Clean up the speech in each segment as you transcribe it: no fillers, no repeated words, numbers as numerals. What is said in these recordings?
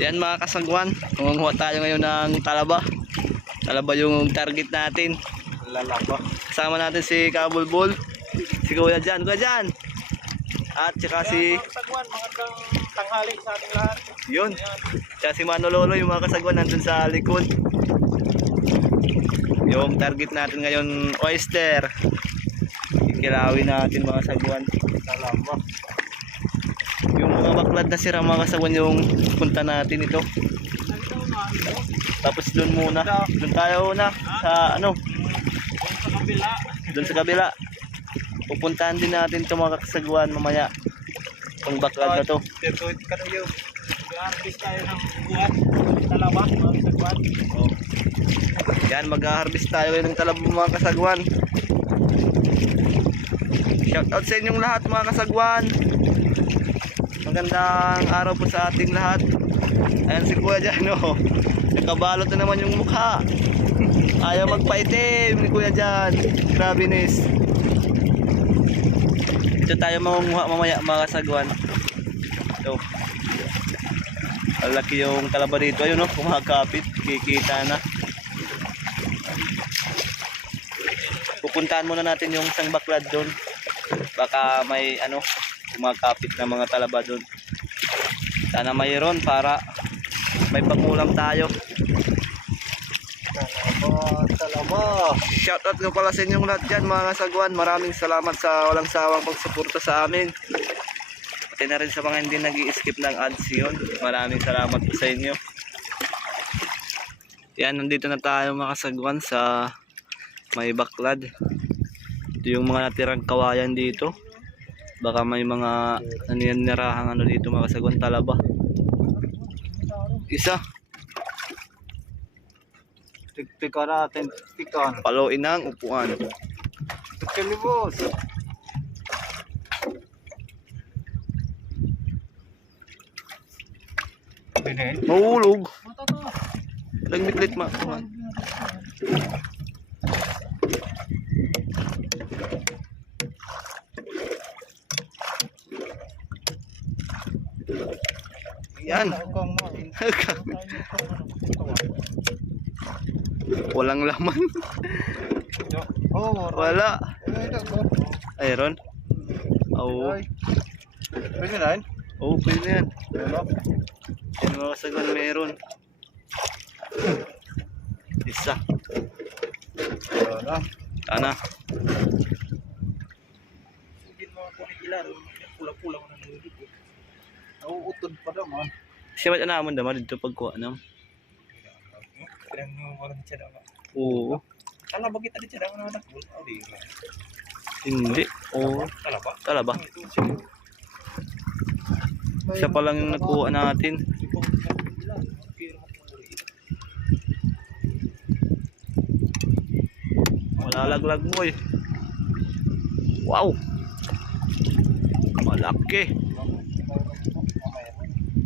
Yan mga kasagwan, mangunguha tayo ngayon ng talaba. Talaba yung target natin. Lalaba. Kasama natin si Kabulbul, si Kuya Jan. Kuya Jan! At saka si... Mga kasagwan, magandang tanghali sa ating lahat. Yun. Saka si Manololo, yung mga kasagwan nandun sa likod. Yung target natin ngayon, oyster. Ikilawin natin mga kasagwan. Lalaba. Yung mga baklad na sira mga kasagwan yung punta natin ito. Tapos doon muna. Doon tayo na sa ano? Sa kabila. Doon sa kabila. Pupuntahan din natin ito mga kasagwan mamaya. Itong baklad na to. Dito kayo. Mag-harvest tayo ng buwan. Talaba, mga kasagwan. Oh. Yan, mag-harvest tayo ng talaba mga kasagwan. Shout out sa inyong lahat mga kasagwan. Magandang araw po sa ating lahat. Ayan si Kuya Jan, oh. Nakabalot na naman yung mukha. Ayaw magpaitim ni Kuya Jan. Grabe nis. Ito tayo mangunguha mamaya mga kasagwan. Ito. Malaki yung talaba dito. Ayun oh, kumakapit. Kikita na. Pupuntahan muna natin yung isang baklad doon. Baka may ano, kumakapit na mga talaba doon. Sana mayroon para may pangulam tayo. Talaba. Shoutout nga pala sa inyong lahat dyan mga kasagwan. Maraming salamat sa walang sawang pagsuporta sa amin. Pati na rin sa mga hindi nag-i-skip ng ads yun. Maraming salamat po sa inyo. Yan, nandito na tayo mga kasagwan sa may baklad. Ito yung mga natirang kawayan dito. Baka may mga naninirahang ano dito mga kasagwan, talaba. Isa. Tiktika natin. Tiktikan. Paluin ang upuan. Tikkalibos. Pinin. Mahulog. Lagmitlit ma. Yan. Walang laman. Oh, Wala. Ayron. Oo. Pwede na yun? Oo, pwede na yan. Wala. Yan mga kasagwan meron. Isa. Wala. Sana. Hindi mga kunikilan. Pula-pula ko na nilip. Nauutod pa naman. Siya ba't anamon naman dito pagkuha na? Kailan mo walang tiyada ka? Oo. Talaba kita di tiyada ka na anak. Hindi. Oo. Talaba? Talaba. Siya pa lang yung nakuha natin. Malalaglag mo eh. Wow. Malaki.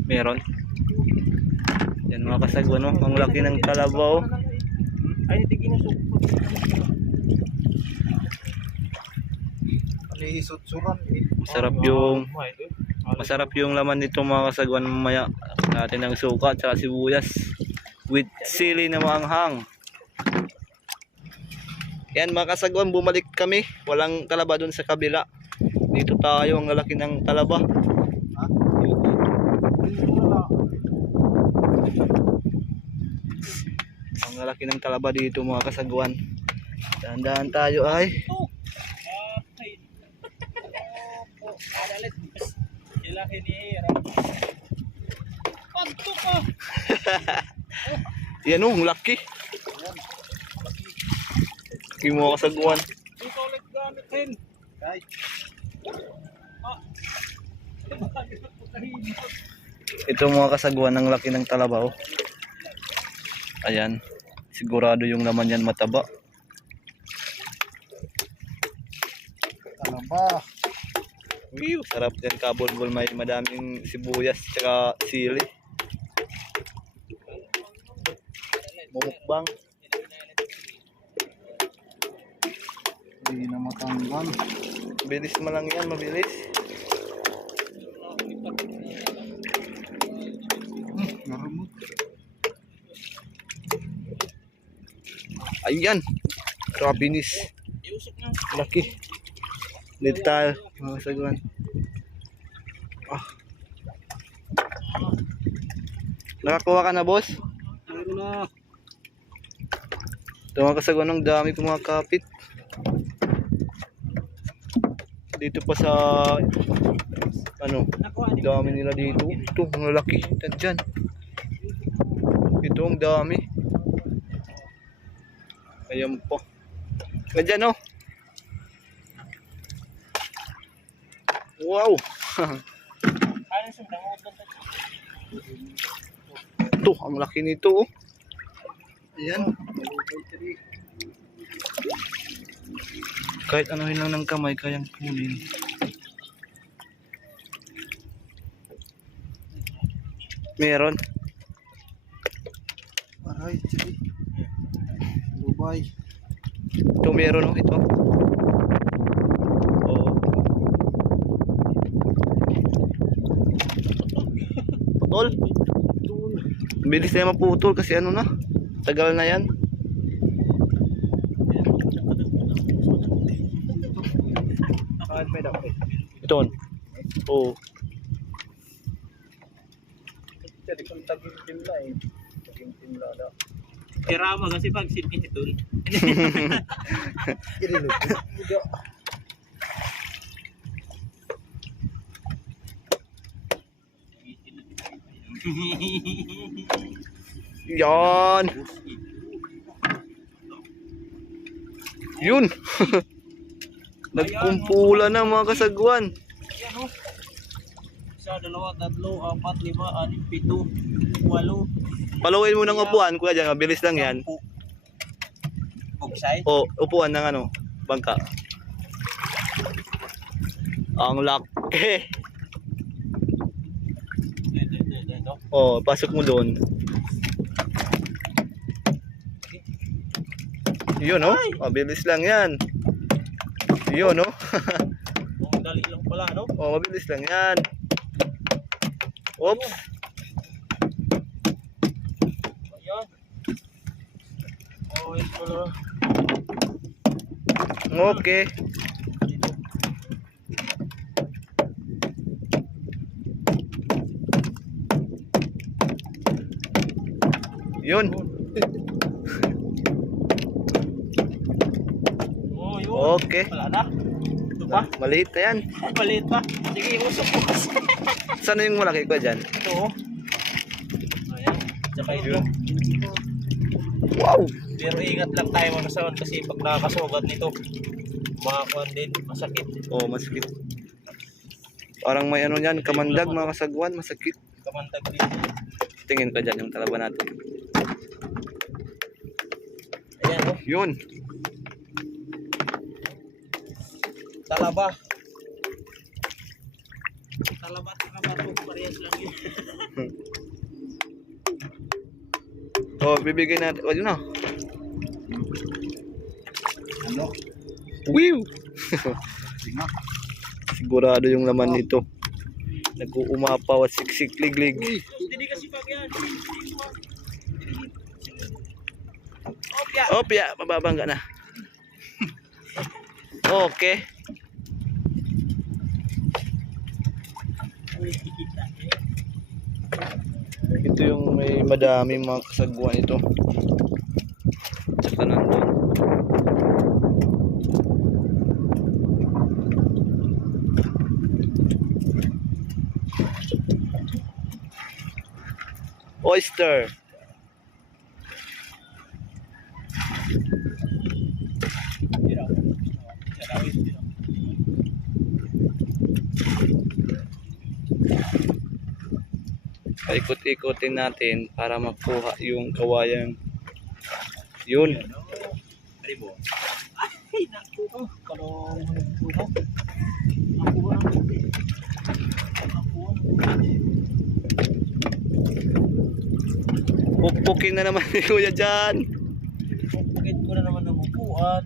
Meron. Yan mga kasagwan, no? Ang laki ng kalabaw. Ay, tigin yung suko. Ano yung isutsuran? Masarap yung laman nito mga kasagwan mamaya. Natin ng suka at saka sibuyas with sili na maanghang. Yan mga kasagwan, bumalik kami. Walang talaba dun sa kabila. Dito tayo, ang lalaki ng talaba. Ang lalaki ng talaba dito mga kasagwan. Dahan-dahan tayo ay. Yan o, ang laki. Laki mga kasagwan. Ito ulit gamitin. Kahit. Ito mga kasagwan, ang laki ng talaba oh. Ayan, sigurado yung laman yan mataba. Talaba. Sarap yan kabulbul, may madaming sibuyas tsaka sili. Mumukbang. Hindi na matanggal. Bilis mo lang yan, mabilis. Meron Ayan. Rabinis. Iusok na. Laki. Dito tayo. Mga kasagwan. Ah. Nakakuha ka na, boss? Meron na. Ito mga kasagwan, ang dami kumakapit. Dito pa sa ano, Nakuha ni. dami nila dito. Ito, mga laki. Tandyan. Ito, ang dami. Ayan po. Tandyan, oh. Wow. Ano sa dangot lang tayo? Ito, ang laki nito, oh. Ayan. Kahit anuhin lang ng kamay, kayang kunin. Meron. Aray, sige. Dubai. Ito meron, oh. Ito. Oo. Putol. Bilis na yan maputol kasi ano na. Tagal na yan. Kahit may dapat. Ito. Oo. Jadi kung taging timla eh. Taging timla daw. Kirama kasi pag sinit ito. Kirilo. Yan. Yun. Nagkumpula na mga kasagwan. Ayan o. Isa, dalawa, tatlo, apat, lima, anim, pito, walo. Paluin mo ng upuan, kuya dyan. Mabilis lang yan. Bugsay. O, upuan ng ano, bangka. Ang laki. Ito. O, pasok mo doon. Yun, oh. Mabilis lang yan. Yun, oh. Ang dali lang pala, no? Oh, mabilis lang yan. Oops. Ayan. Oh, ito pala. Okay. Yun. Oh, yun. Okay. Wala na. Ito pa? Maliit na yan. Maliit pa. Sige, usok mo kasi. Saan yung malaki ko dyan? Ito, oh. Ayan. Tsaka ito. Wow. Pero ingat lang tayo mga kasawan kasi pag nakakasugat nito, makakuan din, masakit. Oh, masakit. Parang may ano yan, kamandag mga kasagwan, masakit. Kamantag din. Tingin ka dyan yung talaba natin. Ayan, oh. Yun. Talaba. Talaba at kamato, parehas lang yun. Oh, bibigay natin. Oh, yun na. Ano? Whew! Sigurado yung laman nito. Nag-uumapaw at siksik-liglig. Hindi kasi pag yan. Opya. Opya, mababangga na. Okay. Ito yung may madami mga kasagwan ito. Tsaka nandun. Oyster. Paikot-ikotin natin para makuha yung kawayan. Yun. Ribo. Ay, naku ko. Kalong ko. Naku lang. Puppukin na naman ni Kuya dyan. Bakit ko na naman ang upuan?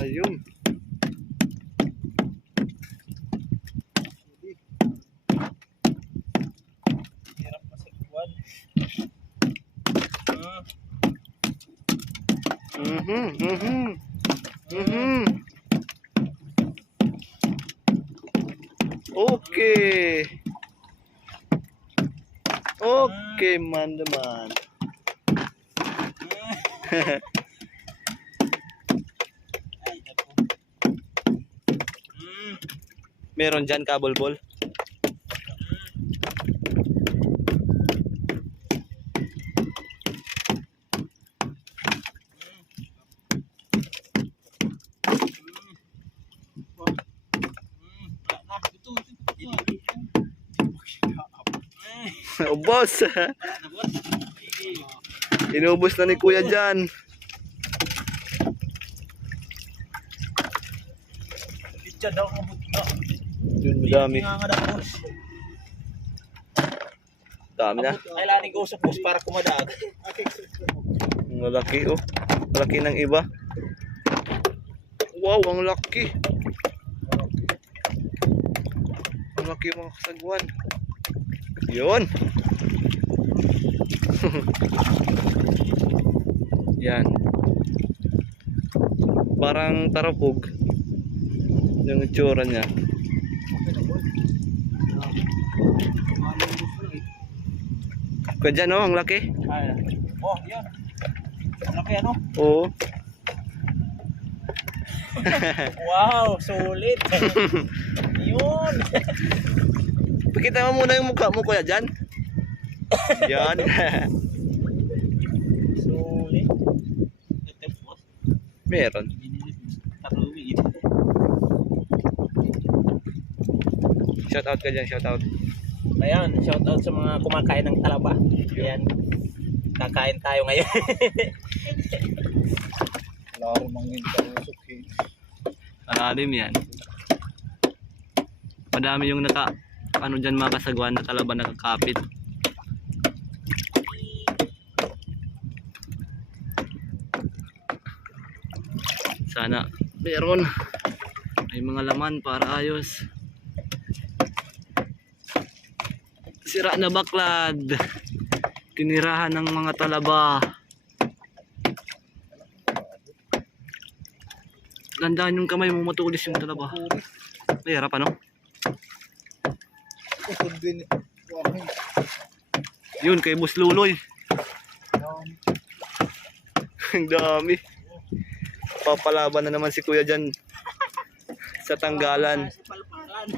Ayun. Hirap kasi Okay. Okay, man naman. Ay, ako. Meron dyan kabol-bol. Ubos. Inubos na ni Kuya dyan. Pitsa daw ang butla. Yun, madami. Nga nga daw, boss. Dami na. Kailangan ng usok, boss, para kumadag. Malaki oh. Malaki ng iba. Wow, ang laki. Ang laki mga kasagwan. Yun. Yan. Parang tarapog. Yung itsura niya. Kaya dyan oh, ang laki. Oh, yan. Laki ano? Oo. Wow, sulit. Yun. Pakita mo muna yung mukha mo kuya dyan. Yan. Sulit. Ito, boss. Meron. Taruwid. Shout out ka dyan, shout out. Ayan, shout out sa mga kumakain ng talaba. Ayan. Kakain tayo ngayon. Laro mangin ka usok eh. Malalim yan. Madami yung ano dyan mga kasagwan na talaba nakakapit. Sana meron. May mga laman para ayos. Sira na baklad. Tinirahan ng mga talaba. Gandaan yung kamay mo, matulis yung talaba. Ay, harap ano? Usod din. Wahing. Yun, kay Boss Luloy. Ang dami. Papalaban na naman si Kuya dyan sa tanggalan. Sa palpalan.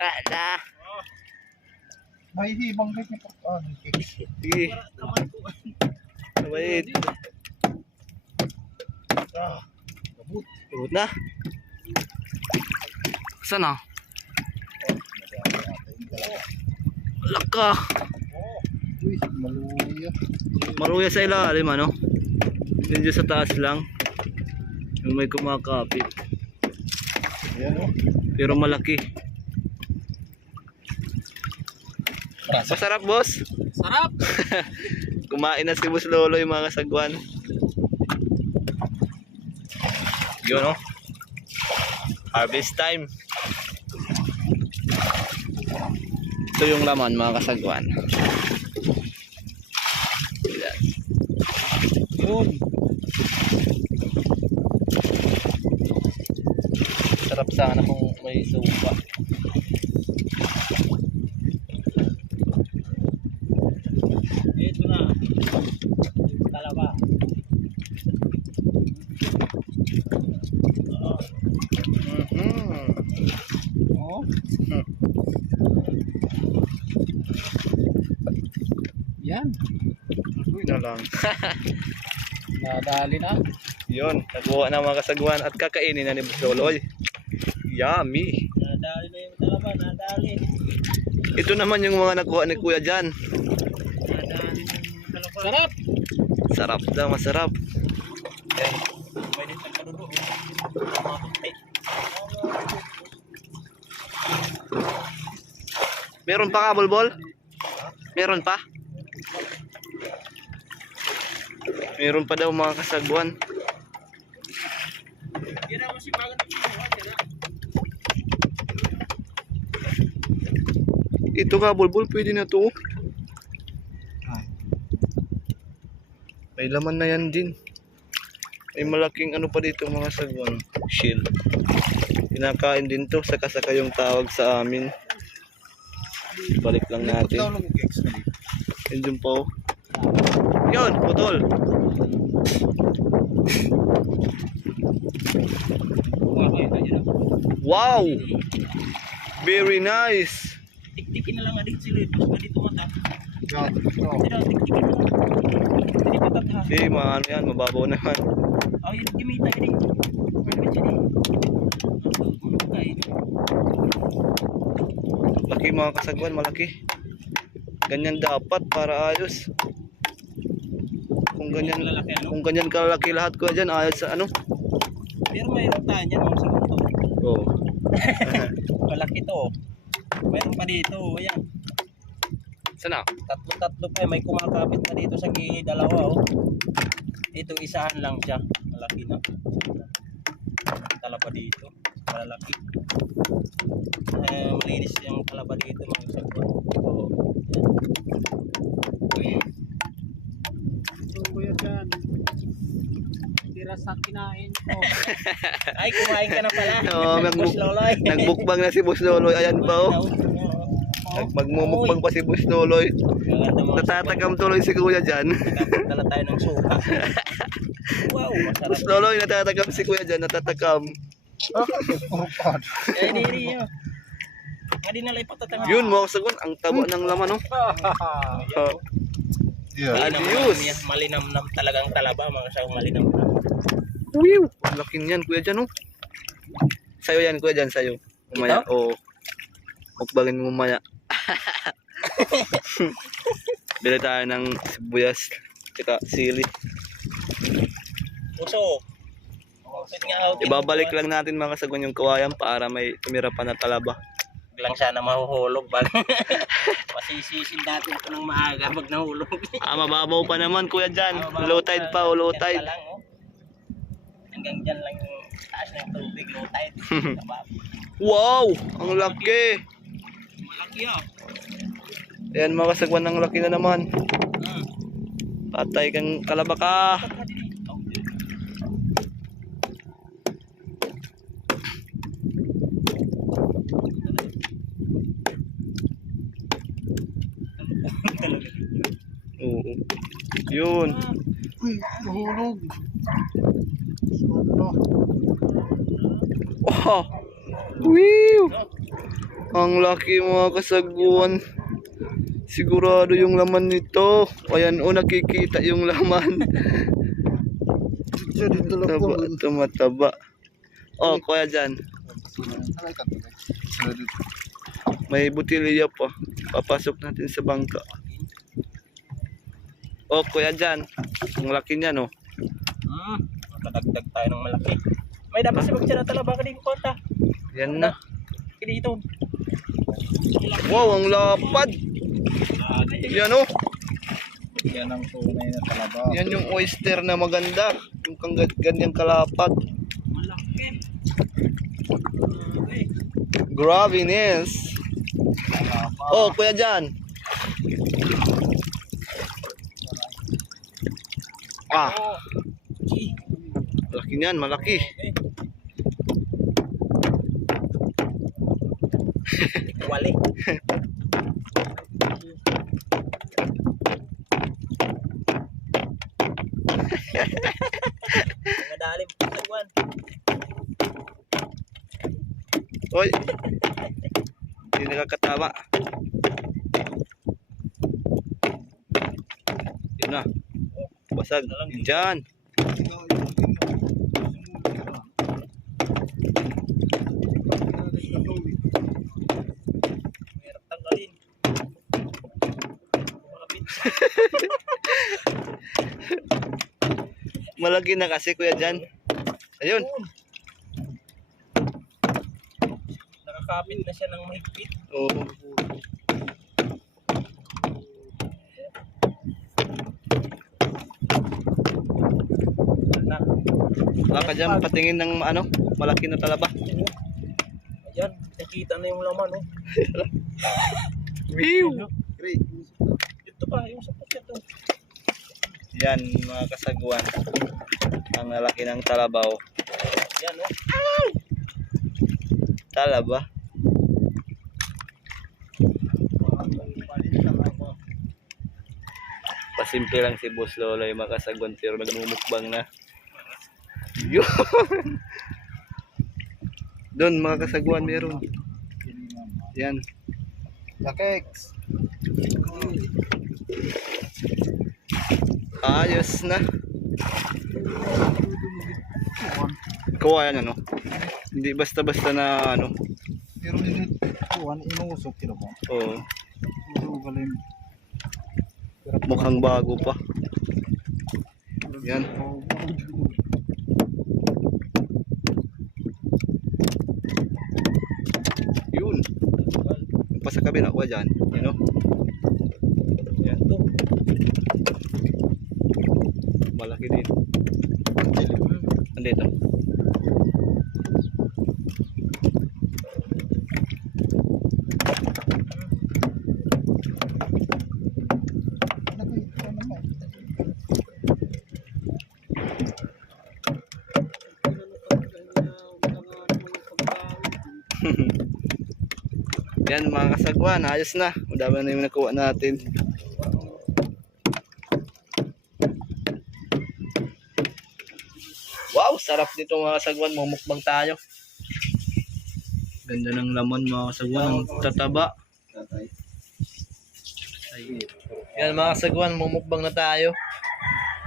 Ala. May hibang kahit may pagkaan. Sige. Naman po. Wait. Labut. Lubot na. Saan na? Laka. Uy, maluya. Maruya sa ilalim ano? Medyo sa taas lang. Yung may kumakapit. Ayan o. Pero malaki. Masarap boss. Sarap. Kumain na si Boss Lolo yung mga sagwan. Yun oh. Harvest time. Ito yung laman mga kasagwan. Yan. Yun. Sarap sana kung may supa. Ito na. Talaba. Oh. Yan. Uy na lang. Nadali na. Yun, nakuha na mga kasagwan at kakainin na ni Boss Lolo. Oy, yummy. Nadali na yung talaba. Nadali. Ito naman yung mga nakuha ni Kuya dyan. Nadali na yung talaba. Sarap. Sarap daw, masarap. Yan. Pwede sa kadudo. Ay. Meron pa ka, Bolbol? Meron pa? Meron pa daw mga kasagwan. Kira mo si Bagan ng kinuha. Ito ka, Bolbol, pwede na to. May laman na yan din. May malaking ano pa dito mga sagwan. Shell. Kinakain din to. Saka-saka yung tawag sa amin. Balik lang natin. Yun dun po. Yun, putol. Wow! Very nice. Tiktikin na lang adik sila. Basta dito mata. Yan. Sila, tiktikin na lang. Hindi patatha. Hindi, maano yan. Mababaw naman. Oh, yun, gimita ini. Pwede sini. Laki mga kasagwan, malaki. Ganyan dapat para ayos. Kung ganyan, Lalaki ano? kung ganyan kalaki lahat ko dyan, ayos sa ano. Pero mayroon tayo niyan, mga sagot to. Oo. Malaki to. Mayroon pa dito, ayan. Sana? Tatlo pa, may kumakapit na dito sa gilid, dalawa oh. Dito isahan lang siya, malaki na. Talaba dito, malaki. Malinis yung talaba dito, mga sagot. Oo. Kuya dyan. Tira sa kinain ko. Ay, kumain ka na pala. Oo, Boss Loloy. Nagbukbang na si Boss Loloy. Ayan pa oh. Magmumukbang pa si Boss Loloy. Maganda mga Natatakam tuloy si Kuya dyan. Tala tayo ng suka. Wow, masarap. Boss Loloy, natatakam si Kuya dyan. Natatakam. Eh, diri yun. Nga din nalay patatanga. Yun mga kasagwan, ang taba ng laman oh. Yeah. Adios. Malinamnam talagang talaba, mga sa malinamnam. Wiw! Ang laki niyan, Kuya dyan oh. Sa'yo yan, Kuya dyan, sa'yo. Umaya, oo. Mukbangin mo umaya. Bili tayo ng sibuyas. Tsaka sili. Puso. Ibabalik lang natin mga kasagwan yung kawayan para may tumira pa na talaba. Lang sana mahuhulog bag. Masisisin natin ito ng maaga pag nahulog. Mababaw pa naman Kuya dyan. Low tide pa o low Yan tide. pa lang, oh. Hanggang dyan lang yung taas ng tubig, low tide. Wow! Ang laki! Malaki ah. Ayan mga kasagwan, ang laki na naman. Patay kang kalaba ka. Oo. Yun. Uy, nahulog. Sobra. Oh! Wiw! Ang laki mga kasagwan. Sigurado yung laman nito. Ayan o, nakikita yung laman. Siya dito lang po. Taba, tumataba. Oh, kuya dyan. May butilya pa. Papasok natin sa bangka. Oh, kuya dyan. Ang laki niya, no? Makadagdag tayo ng malaki. May dapat sa magsara talaba ka din ko ta. Yan na. Dito. Wow, ang lapad. Yan, oh. Yan ang tunay na talaba. Yan yung oyster na maganda. Yung ganyang kalapad. Malaki. Okay. Graviness. Oh, kuya dyan. Oh. Gee. Malaki niyan, malaki. Okay. Wali. Nadalim pagwan. Oy. Hindi nakakatawa. Yun na. Basag. Diyan. Meron tanggalin. Malapit. Malaki na kasi kuya dyan. Ayun. Nakakapit na siya ng mahigpit. Oo. Na. Wala ka dyan patingin ng ano, malaki na talaba. Ayan, nakita na yung laman oh. Wiw! Ito pa, yung sa pusya to. Yan mga kasagwan. Ang lalaki ng talabaw. Yan oh. Talaba. Pasimple lang si Boss Lolo yung mga kasagwan pero nagmumukbang na. Yun. Doon mga kasagwan meron. Yan. Lakex. Ayos na. Kuha yan ano. Hindi basta-basta na ano. Pero nito kuan inusok kilo ba? Oo. Pero galing. Mukhang bago pa. Yan. Yun. Yung pa sa kabila ko dyan. You know? Yan. Malaki din. Andito. Yan mga kasagwan, ayos na. Madami na yung nakuha natin. Wow, sarap dito mga kasagwan. Mumukbang tayo. Ganda ng laman mga kasagwan. Ang tataba. Yan mga kasagwan, mumukbang na tayo.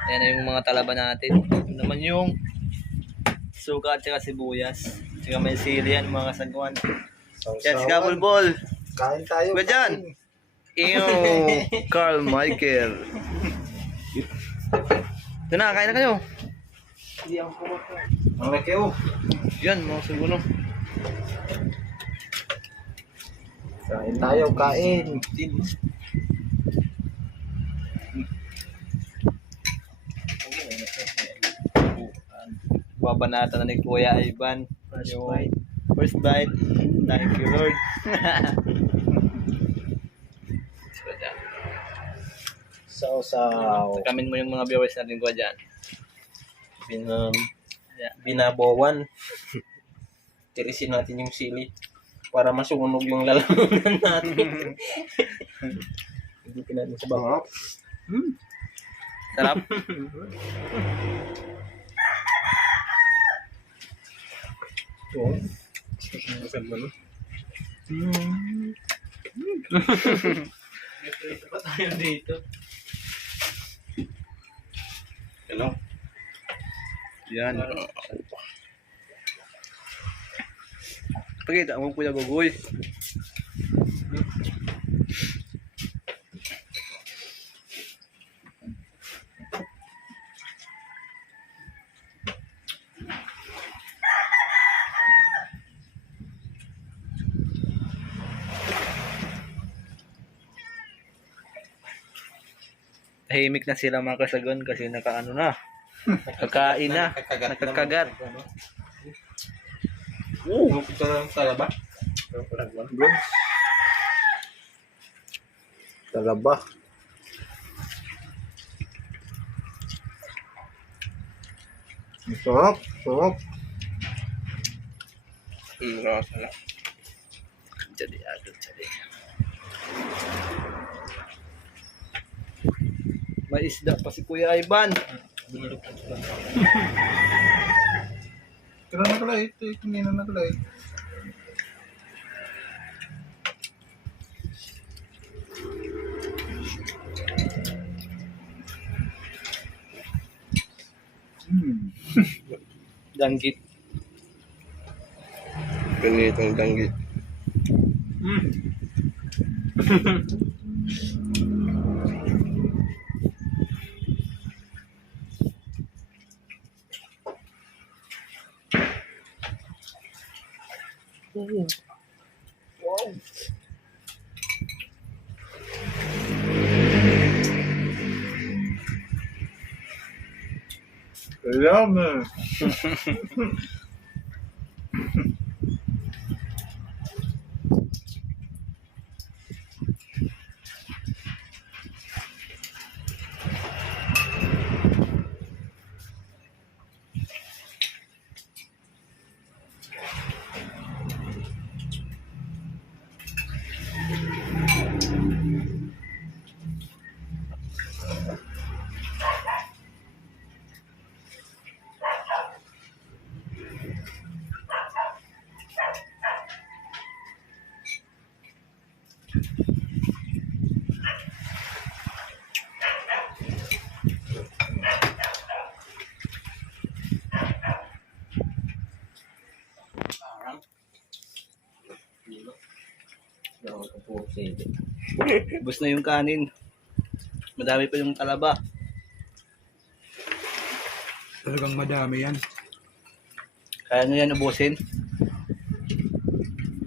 Yan na yung mga talaba natin. Ito naman yung suka at saka sibuyas. Saka may sili yan mga kasagwan. Yan si Kabulbol. Kain tayo. Ba dyan? Ew, Carl Michael. Ito na, kain na kayo. Ang laki oh. Yan mga kasagwan. Kain tayo, kain. Babanata na ni Kuya Ivan. First bite. Thank you Lord. Sausaw. Kamin mo yung mga viewers natin ko dyan. Binabawan. Tirisin natin yung sili para masunog yung lalamunan natin. Hindi natin sa bawah. Sarap. Oo. Ito pa tayo dito. Hello. Yan. Pakita mo Kuya Gugoy. Tahimik na sila mga kasagon kasi nakaano na. Nakakain na. Nakakagat. Ito lang talaba. Good. Talaba. Sarap, sarap. Rasa lang. Jadi adut jadi. May isda pa si Kuya Ivan. Tira na kalay, ito nina na kalay. Danggit. Ganitong danggit. Wow. Yummy. Sige. Ubus na yung kanin. Madami pa yung talaba. Talagang madami yan. Kaya nyo yan ubusin.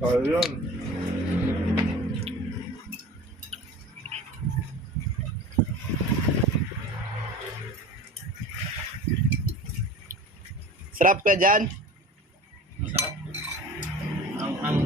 Oh, yun. Sarap ka dyan. Masarap. Ang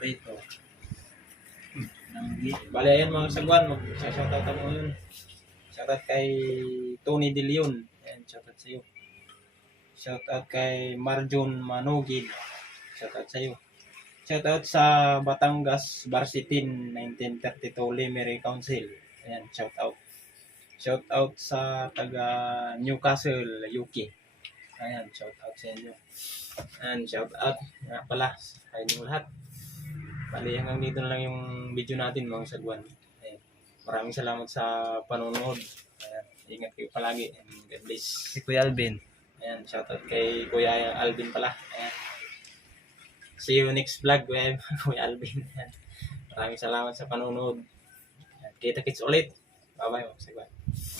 prito. Bali, ayan mga sagwan, mag-shoutout ako ngayon. Shoutout kay Tony De Leon. Ayan, shoutout sa iyo. Shoutout kay Marjon Manugid. Shoutout sa iyo. Shoutout sa Batangas, Barsitin, 1932 Lemery Council. Ayan, shoutout. Shoutout sa taga Newcastle, UK. Ayan, shoutout sa inyo. Ayan, shoutout. Nga pala, sa inyo lahat. Bali, hanggang dito na lang yung video natin mga sagwan. Ayan. Maraming salamat sa panonood. Ayan. Ingat kayo palagi. And God bless. Si Kuya Alvin. Ayan, shoutout kay Kuya Alvin pala. Ayan. See you next vlog, Kuya Alvin. Ayan. Maraming salamat sa panonood. Ayan. Kita-kits ulit. Bye-bye mga sagwan.